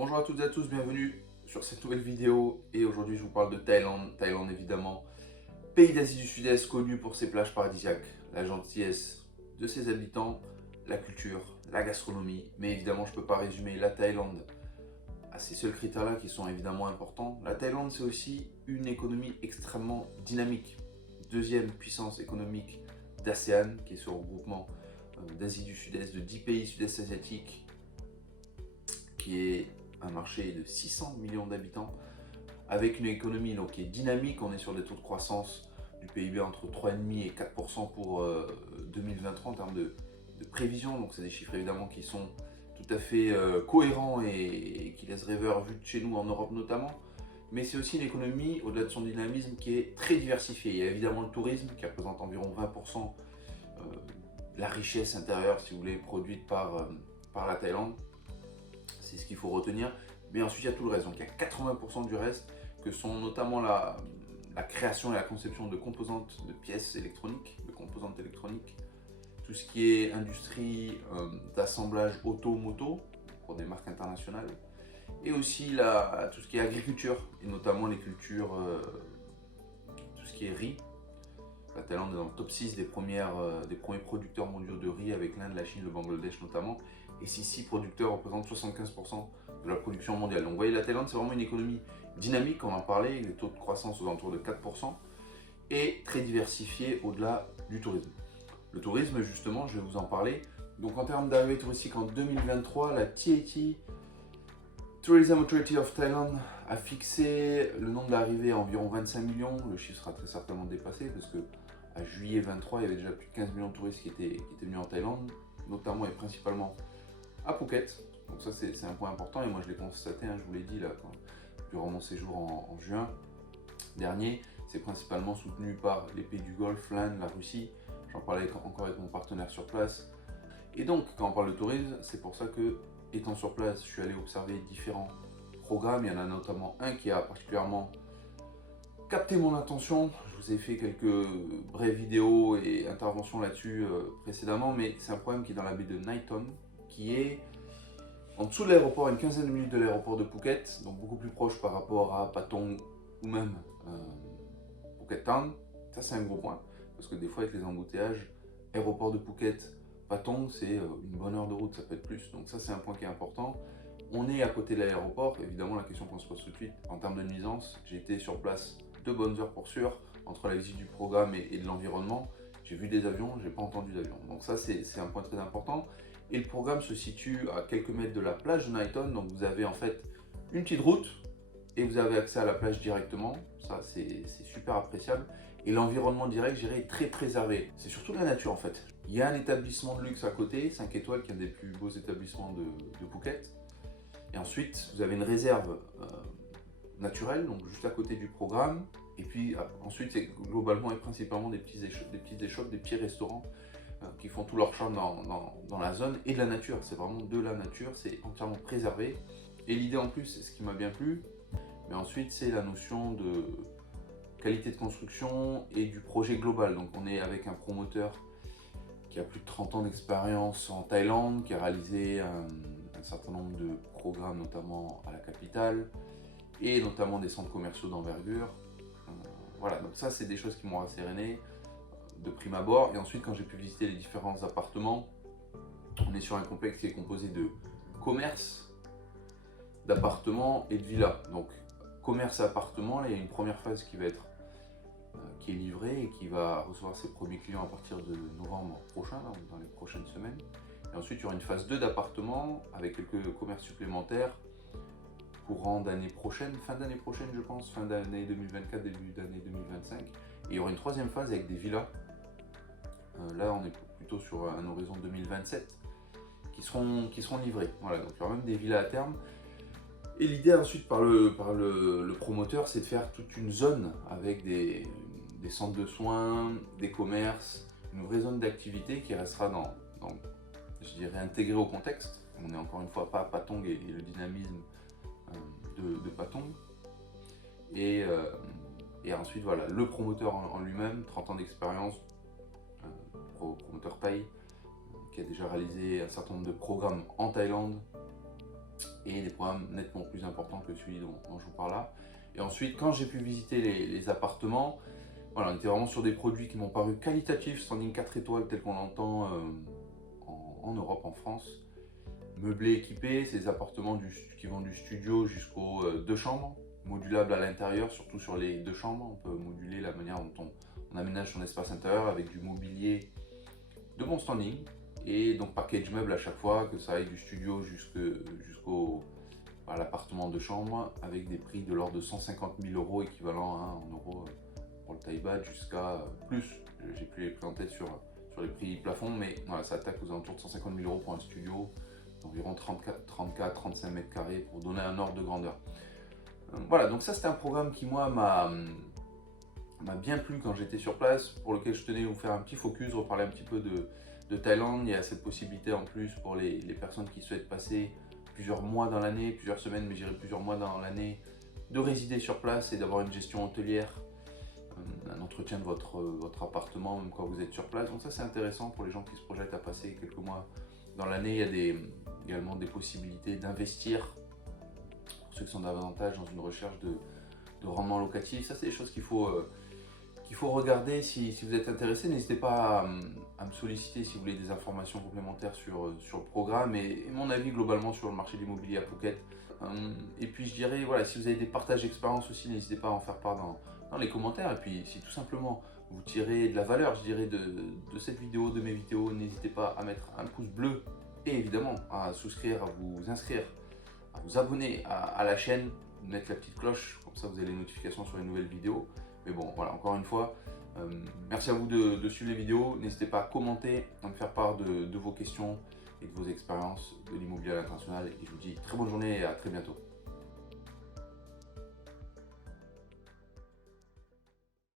Bonjour à toutes et à tous, bienvenue sur cette nouvelle vidéo et aujourd'hui je vous parle de Thaïlande. Thaïlande évidemment, pays d'Asie du Sud-Est connu pour ses plages paradisiaques, la gentillesse de ses habitants, la culture, la gastronomie. Mais évidemment je ne peux pas résumer la Thaïlande à ces seuls critères-là qui sont évidemment importants. La Thaïlande c'est aussi une économie extrêmement dynamique. Deuxième puissance économique d'ASEAN qui est ce regroupement d'Asie du Sud-Est, de 10 pays sud-est asiatiques qui est un marché de 600 millions d'habitants, avec une économie donc, qui est dynamique. On est sur des taux de croissance du PIB entre 3,5 et 4% pour 2023 en termes de prévision. Donc c'est des chiffres évidemment qui sont tout à fait cohérents et qui laissent rêveur vu de chez nous en Europe notamment. Mais c'est aussi une économie, au-delà de son dynamisme, qui est très diversifiée. Il y a évidemment le tourisme qui représente environ 20% de la richesse intérieure, si vous voulez, produite par la Thaïlande. C'est ce qu'il faut retenir. Mais ensuite, il y a tout le reste. Donc, il y a 80% du reste que sont notamment la création et la conception de composantes de pièces électroniques, de composantes électroniques, tout ce qui est industrie d'assemblage auto-moto pour des marques internationales, et aussi tout ce qui est agriculture, et notamment les cultures, tout ce qui est riz. La Thaïlande est dans le top 6 des premiers producteurs mondiaux de riz avec l'Inde, la Chine, le Bangladesh notamment. Et ces 6 producteurs représentent 75% de la production mondiale. Donc vous voyez, la Thaïlande, c'est vraiment une économie dynamique, on en parlait, avec des taux de croissance aux alentours de 4%, et très diversifiée au-delà du tourisme. Le tourisme, justement, je vais vous en parler. Donc en termes d'arrivée touristique en 2023, la TAT, Tourism Authority of Thailand, a fixé le nombre d'arrivées à environ 25 millions. Le chiffre sera très certainement dépassé parce que à juillet 23, il y avait déjà plus de 15 millions de touristes qui étaient venus en Thaïlande, notamment et principalement à Phuket. Donc ça c'est un point important et moi je l'ai constaté, je vous l'ai dit là, durant mon séjour en juin dernier. C'est principalement soutenu par les pays du Golfe, l'Inde, la Russie. J'en parlais encore avec mon partenaire sur place. Et donc quand on parle de tourisme, c'est pour ça que, étant sur place, je suis allé observer différents programmes. Il y en a notamment un qui a particulièrement capté mon attention. Je vous ai fait quelques brèves vidéos et interventions là-dessus précédemment, mais c'est un programme qui est dans la baie de Nai Ton, qui est en dessous de l'aéroport, une quinzaine de minutes de l'aéroport de Phuket, donc beaucoup plus proche par rapport à Patong ou même Phuket Town. Ça c'est un gros point, parce que des fois avec les embouteillages, aéroport de Phuket, Patong, c'est une bonne heure de route, ça peut être plus. Donc ça c'est un point qui est important. On est à côté de l'aéroport, évidemment la question qu'on se pose tout de suite, en termes de nuisance, j'ai été sur place 2 bonnes heures pour sûr, entre la visite du programme et de l'environnement. J'ai vu des avions, j'ai pas entendu d'avions. Donc ça c'est un point très important. Et le programme se situe à quelques mètres de la plage de Nai Ton, donc vous avez en fait une petite route et vous avez accès à la plage directement. Ça c'est super appréciable. Et l'environnement direct, je dirais, est très préservé. C'est surtout de la nature en fait. Il y a un établissement de luxe à côté, 5 étoiles, qui est un des plus beaux établissements de Phuket. Et ensuite, vous avez une réserve naturelle, donc juste à côté du programme. Et puis ensuite, c'est globalement et principalement des petites échoppes, des petits restaurants qui font tout leur charme dans la zone, et de la nature. C'est vraiment de la nature, c'est entièrement préservé. Et l'idée en plus, c'est ce qui m'a bien plu, mais ensuite c'est la notion de qualité de construction et du projet global. Donc on est avec un promoteur qui a plus de 30 ans d'expérience en Thaïlande, qui a réalisé un certain nombre de programmes, notamment à la capitale, et notamment des centres commerciaux d'envergure. Voilà, donc ça c'est des choses qui m'ont rasséréné de prime abord. Et ensuite, quand j'ai pu visiter les différents appartements, on est sur un complexe qui est composé de commerces, d'appartements et de villas. Donc commerce et appartements, là il y a une première phase qui va être qui est livrée et qui va recevoir ses premiers clients à partir de novembre prochain, là, dans les prochaines semaines. Et ensuite il y aura une phase 2 d'appartements avec quelques commerces supplémentaires courant d'année prochaine, fin d'année prochaine je pense, fin d'année 2024, début d'année 2025. Et il y aura une troisième phase avec des villas. Là on est plutôt sur un horizon 2027 qui seront livrés. Voilà, donc il y aura même des villas à terme. Et l'idée ensuite par le promoteur, c'est de faire toute une zone avec des centres de soins, des commerces, une vraie zone d'activité qui restera je dirais, intégrée au contexte. On n'est encore une fois pas à Patong et le dynamisme de Patong. Et ensuite, voilà, le promoteur en lui-même, 30 ans d'expérience, promoteur thaï, qui a déjà réalisé un certain nombre de programmes en Thaïlande, et des programmes nettement plus importants que celui dont je vous parle là. Et ensuite, quand j'ai pu visiter les appartements, voilà, on était vraiment sur des produits qui m'ont paru qualitatifs, standing 4 étoiles tel qu'on l'entend en Europe, en France. Meublés équipés, c'est des appartements qui vont du studio jusqu'aux 2 chambres, modulables à l'intérieur, surtout sur les 2 chambres. On peut moduler la manière dont on aménage son espace intérieur avec du mobilier de bon standing. Et donc package meuble à chaque fois, que ça aille du studio jusqu'au l'appartement de chambre, avec des prix de l'ordre de 150 000 euros équivalent en euros pour le taille bas jusqu'à plus. J'ai plus les prix en tête sur les prix plafond, mais voilà, ça attaque aux alentours de 150 000 euros pour un studio d'environ 34-35 mètres carrés pour donner un ordre de grandeur. Voilà, donc ça c'était un programme qui moi m'a bien plu quand j'étais sur place, pour lequel je tenais à vous faire un petit focus, reparler un petit peu de Thaïlande. Il y a cette possibilité en plus pour les personnes qui souhaitent passer plusieurs mois dans l'année, plusieurs semaines, mais j'irai plusieurs mois dans l'année, de résider sur place et d'avoir une gestion hôtelière, un entretien de votre appartement, même quand vous êtes sur place. Donc ça c'est intéressant pour les gens qui se projettent à passer quelques mois dans l'année. Il y a également des possibilités d'investir, pour ceux qui sont davantage dans une recherche de rendement locatif. Ça c'est des choses qu'il faut regarder. Si vous êtes intéressé, n'hésitez pas à me solliciter si vous voulez des informations complémentaires sur le programme et mon avis globalement sur le marché de l'immobilier à Phuket. Et puis je dirais, voilà, si vous avez des partages d'expérience aussi, n'hésitez pas à en faire part dans les commentaires. Et puis si tout simplement vous tirez de la valeur, je dirais, de cette vidéo, de mes vidéos, n'hésitez pas à mettre un pouce bleu et évidemment à souscrire, à vous inscrire, à vous abonner à la chaîne, mettre la petite cloche, comme ça vous avez les notifications sur les nouvelles vidéos. Mais bon, voilà, encore une fois, merci à vous de suivre les vidéos. N'hésitez pas à commenter, à me faire part de vos questions et de vos expériences de l'immobilier à l'international. Et je vous dis très bonne journée et à très bientôt.